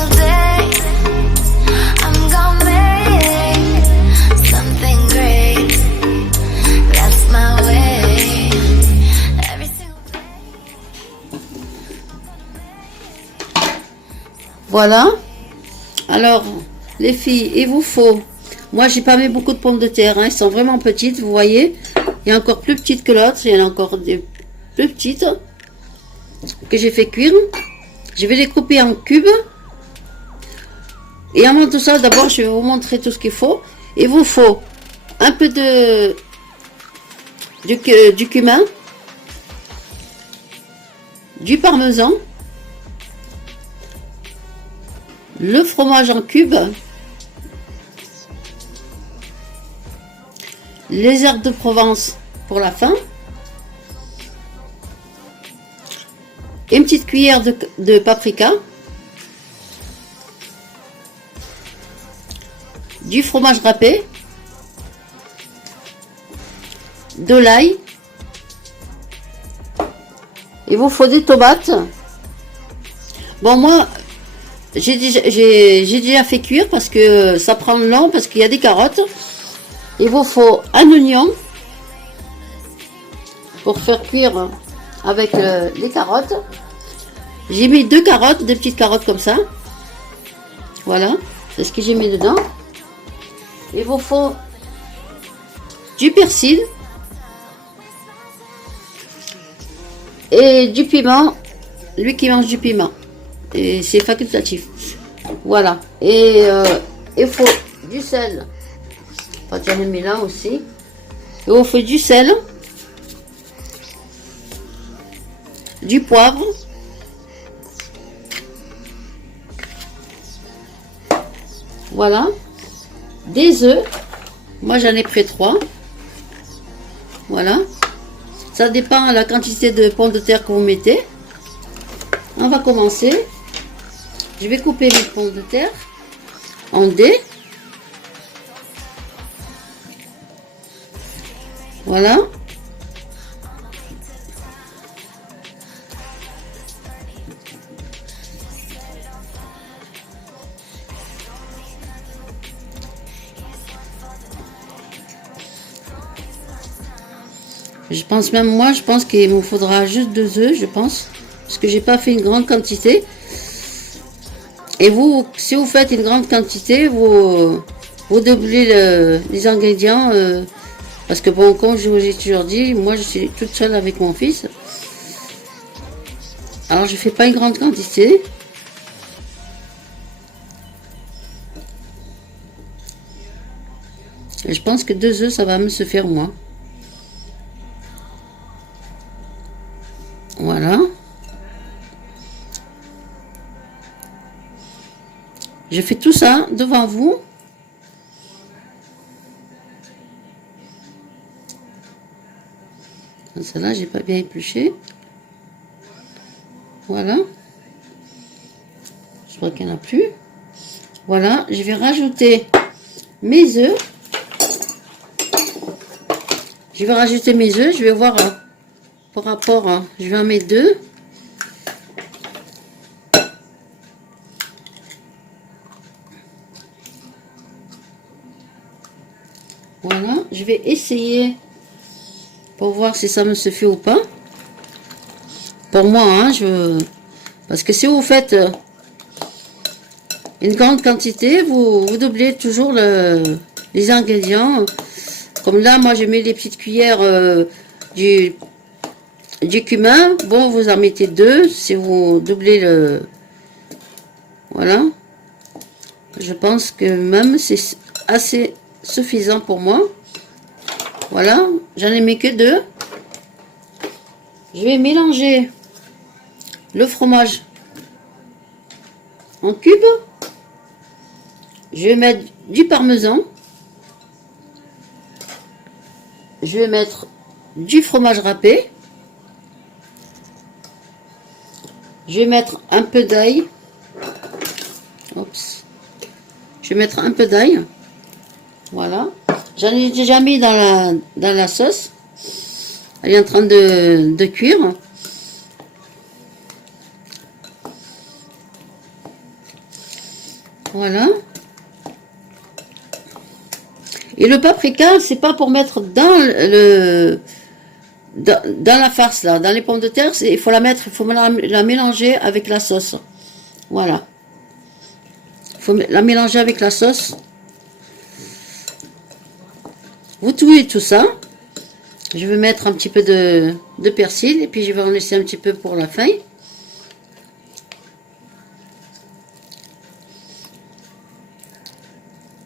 single day I'm gonna make something great. That's my way. Every single day. Voilà. Alors, les filles, il vous faut... Moi, j'ai pas mis beaucoup de pommes de terre. Hein, elles sont vraiment petites, vous voyez. Il y a encore plus petites que l'autre. Il y en a encore des plus petites que j'ai fait cuire. Je vais les couper en cubes. Et avant tout ça, d'abord, je vais vous montrer tout ce qu'il faut. Il vous faut un peu du cumin, du parmesan, le fromage en cubes, les herbes de Provence pour la fin, une petite cuillère de paprika, du fromage râpé, de l'ail. Il vous faut des tomates. Bon, moi, j'ai déjà fait cuire parce que ça prend long, parce qu'il y a des carottes. Il vous faut un oignon pour faire cuire avec les carottes. J'ai mis deux carottes, deux petites carottes comme ça. Voilà, c'est ce que j'ai mis dedans. Il vous faut du persil et du piment, lui qui mange du piment. Et c'est facultatif. Voilà. Et il faut du sel. Enfin, j'en ai mis là aussi. Et on fait du sel, du poivre, voilà, des œufs. Moi, j'en ai pris 3. Voilà. Ça dépend de la quantité de pommes de terre que vous mettez. On va commencer. Je vais couper mes pommes de terre en dés. Voilà. Je pense même, moi, je pense qu'il me faudra juste 2 œufs, je pense. Parce que j'ai pas fait une grande quantité. Et vous, si vous faites une grande quantité, vous doublez les ingrédients. Parce que bon, comme je vous ai toujours dit, moi je suis toute seule avec mon fils. Alors je fais pas une grande quantité. Et je pense que 2 œufs, ça va me se faire moi. Voilà. Je fais tout ça devant vous. Celle-là, j'ai pas bien épluché. Voilà. Je crois qu'il n'y en a plus. Voilà, je vais rajouter mes œufs. Je vais rajouter mes œufs. Je vais voir par rapport. Je vais en mettre 2. Voilà, je vais essayer pour voir si ça me se fait ou pas. Pour moi, hein, parce que si vous faites une grande quantité, vous doublez toujours les ingrédients. Comme là, moi, je mets des petites cuillères du cumin. Bon, vous en mettez 2 si vous doublez le... Voilà. Je pense que même c'est assez suffisant pour moi. Voilà, j'en ai mis que 2. Je vais mélanger le fromage en cubes. Je vais mettre du parmesan. Je vais mettre du fromage râpé. Je vais mettre un peu d'ail. Oups. Je vais mettre un peu d'ail. Voilà. J'en ai déjà mis dans la sauce. Elle est en train de cuire. Voilà. Et le paprika, c'est pas pour mettre dans la farce là, dans les pommes de terre, il faut la mélanger avec la sauce. Voilà. Il faut la mélanger avec la sauce. Vous touillez tout ça. Je vais mettre un petit peu de persil et puis je vais en laisser un petit peu pour la fin.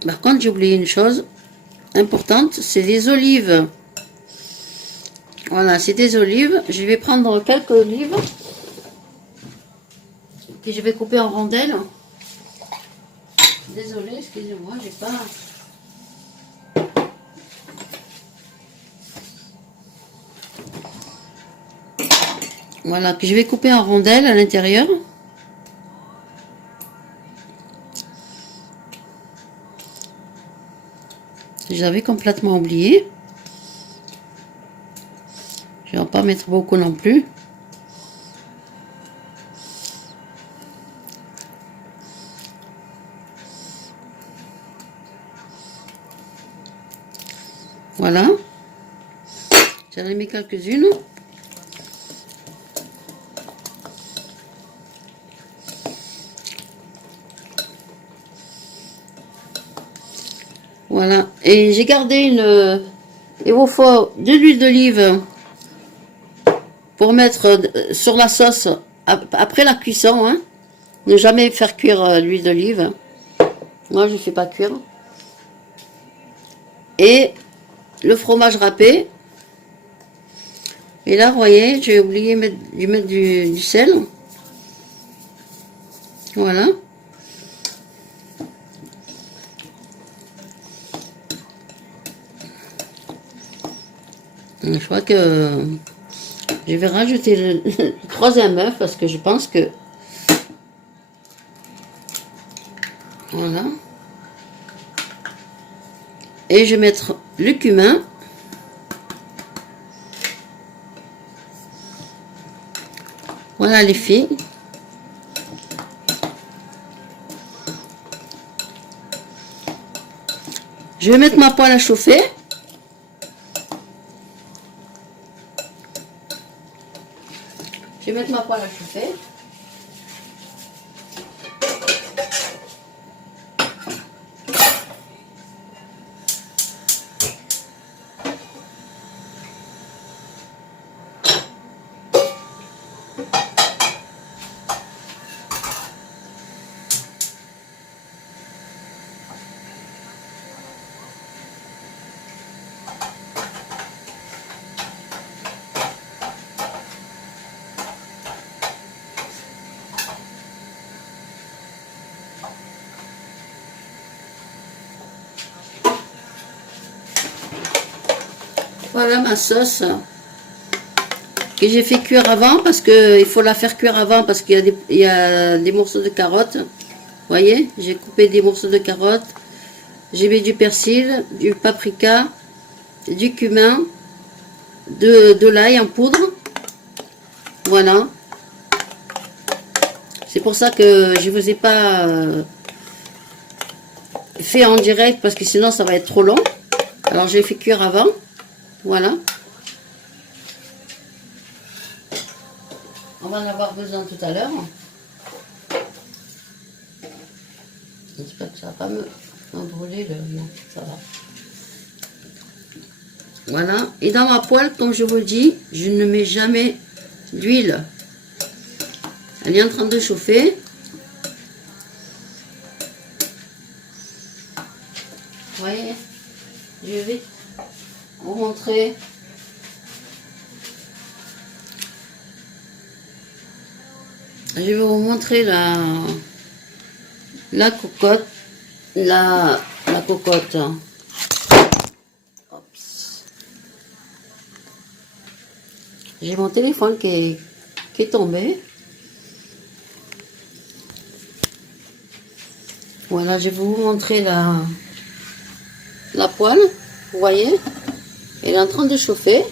Par contre, j'ai oublié une chose importante, c'est les olives. Voilà, c'est des olives. Je vais prendre quelques olives. Puis je vais couper en rondelles. Désolée, excusez-moi, j'ai pas... Voilà, que je vais couper en rondelles à l'intérieur. J'avais complètement oublié. Je vais pas mettre beaucoup non plus. Voilà. J'en ai mis quelques-unes. Voilà. Et j'ai gardé il vous faut de l'huile d'olive pour mettre sur la sauce après la cuisson. Hein. Ne jamais faire cuire l'huile d'olive. Moi, je ne fais pas cuire. Et le fromage râpé. Et là, vous voyez, j'ai oublié de mettre du sel. Voilà. Je crois que je vais rajouter le troisième œuf parce que je pense que... Voilà. Et je vais mettre le cumin. Voilà les filles. Je vais mettre ma poêle à chauffer. Je vais mettre ma poêle à chauffer. Voilà ma sauce que j'ai fait cuire avant parce que il faut la faire cuire avant parce qu'il y a des morceaux de carottes. Vous voyez, j'ai coupé des morceaux de carottes. J'ai mis du persil, du paprika, du cumin, de l'ail en poudre. Voilà. C'est pour ça que je ne vous ai pas fait en direct parce que sinon ça va être trop long. Alors j'ai fait cuire avant. Voilà. On va en avoir besoin tout à l'heure. J'espère que ça va pas me brûler le... Non, ça va. Voilà. Et dans ma poêle, comme je vous le dis, je ne mets jamais d'huile. Elle est en train de chauffer. Vous voyez, je vais vous montrer. Je vais vous montrer la cocotte. La cocotte. Oups. J'ai mon téléphone qui est tombé. Voilà, je vais vous montrer la poêle. Vous voyez, elle est en train de chauffer.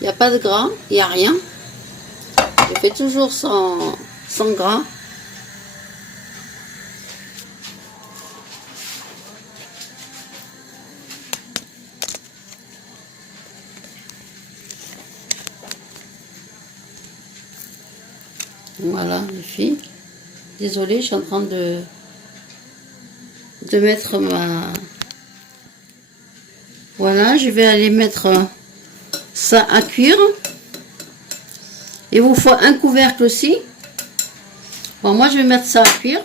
Il n'y a pas de gras, il n'y a rien. Je fais toujours sans gras. Voilà, les filles. Désolée, je suis en train de mettre ma... Voilà, je vais aller mettre ça à cuire. Il vous faut un couvercle aussi. Bon, moi, je vais mettre ça à cuire.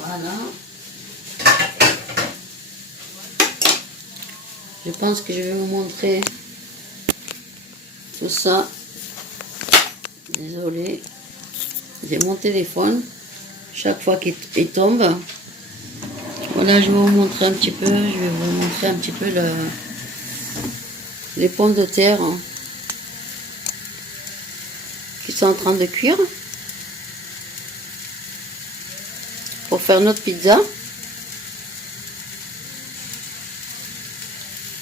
Voilà. Je pense que je vais vous montrer tout ça. Désolée. J'ai mon téléphone. Chaque fois qu'il tombe. Voilà, je vais vous montrer un petit peu. Je vais vous montrer un petit peu les pommes de terre qui sont en train de cuire. Pour faire notre pizza.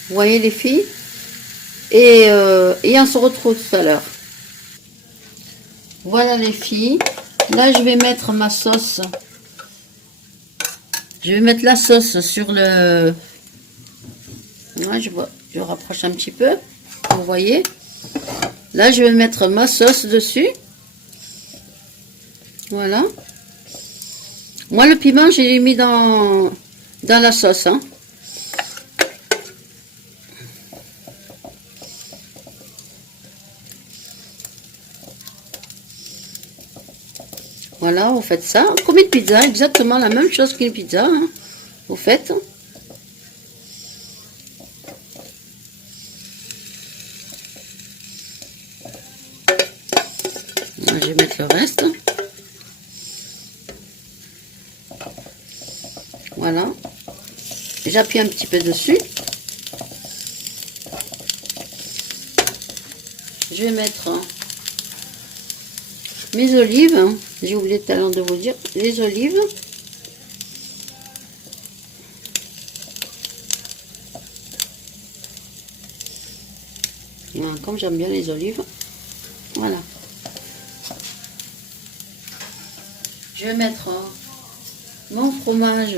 Vous voyez les filles, et on se retrouve tout à l'heure. Voilà les filles. Là je vais mettre ma sauce. Je vais mettre la sauce sur le... Ouais, je rapproche un petit peu. Vous voyez. Là je vais mettre ma sauce dessus. Voilà. Moi, le piment, je l'ai mis dans la sauce. Hein. Voilà, vous faites ça. Comme une pizza, exactement la même chose qu'une pizza. Hein. Vous faites. Je vais mettre le reste. Voilà. J'appuie un petit peu dessus. Je vais mettre mes olives. J'ai oublié tout à l'heure de vous dire. Les olives. Voilà, comme j'aime bien les olives. Voilà. Je vais mettre mon fromage.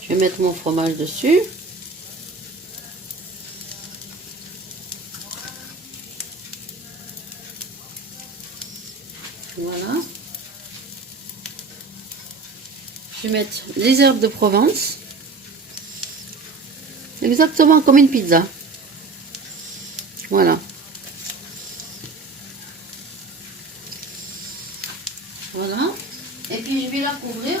Je vais mettre mon fromage dessus. Voilà. Je vais mettre les herbes de Provence. Exactement comme une pizza. Voilà. Voilà. Et puis je vais la couvrir.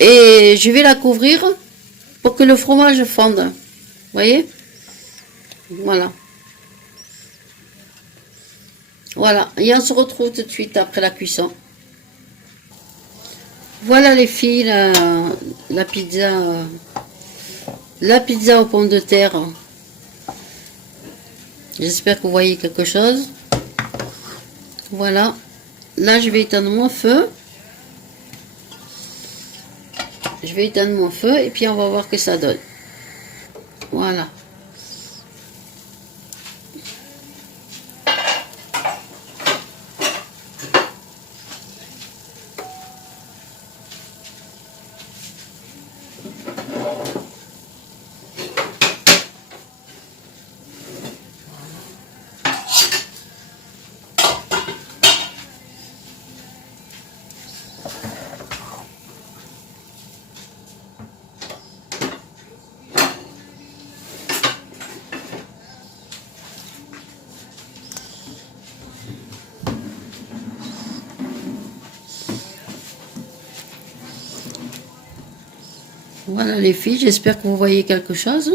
Et je vais la couvrir pour que le fromage fonde. Vous voyez? Voilà. Voilà. Et on se retrouve tout de suite après la cuisson. Voilà les filles, la pizza aux pommes de terre. J'espère que vous voyez quelque chose. Voilà. Là, je vais éteindre mon feu. Je vais éteindre mon feu et puis on va voir ce que ça donne. Voilà. Voilà les filles, j'espère que vous voyez quelque chose.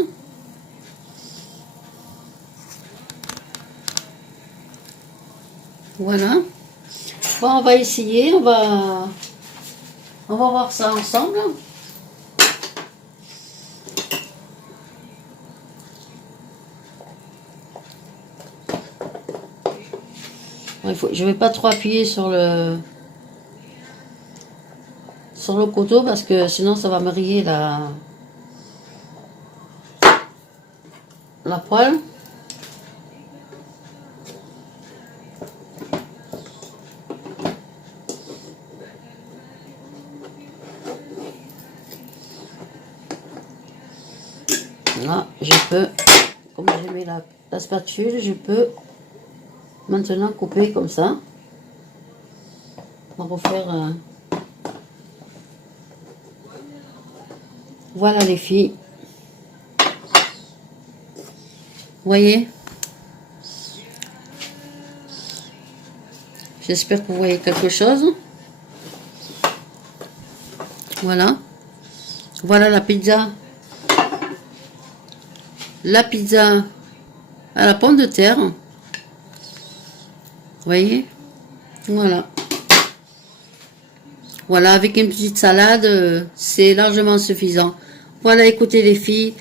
Voilà. Bon, on va essayer, on va voir ça ensemble. Bon, je vais pas trop appuyer sur le couteau parce que sinon ça va me rayer la poêle. Là, je peux, comme j'ai mis la spatule, je peux maintenant couper comme ça. On va refaire. Voilà les filles. Vous voyez? J'espère que vous voyez quelque chose. Voilà. Voilà la pizza. La pizza à la pomme de terre. Vous voyez? Voilà. Voilà, avec une petite salade, c'est largement suffisant. Voilà, écoutez les filles,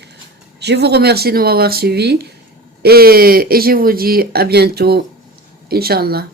je vous remercie de m'avoir suivi et je vous dis à bientôt, Inch'Allah.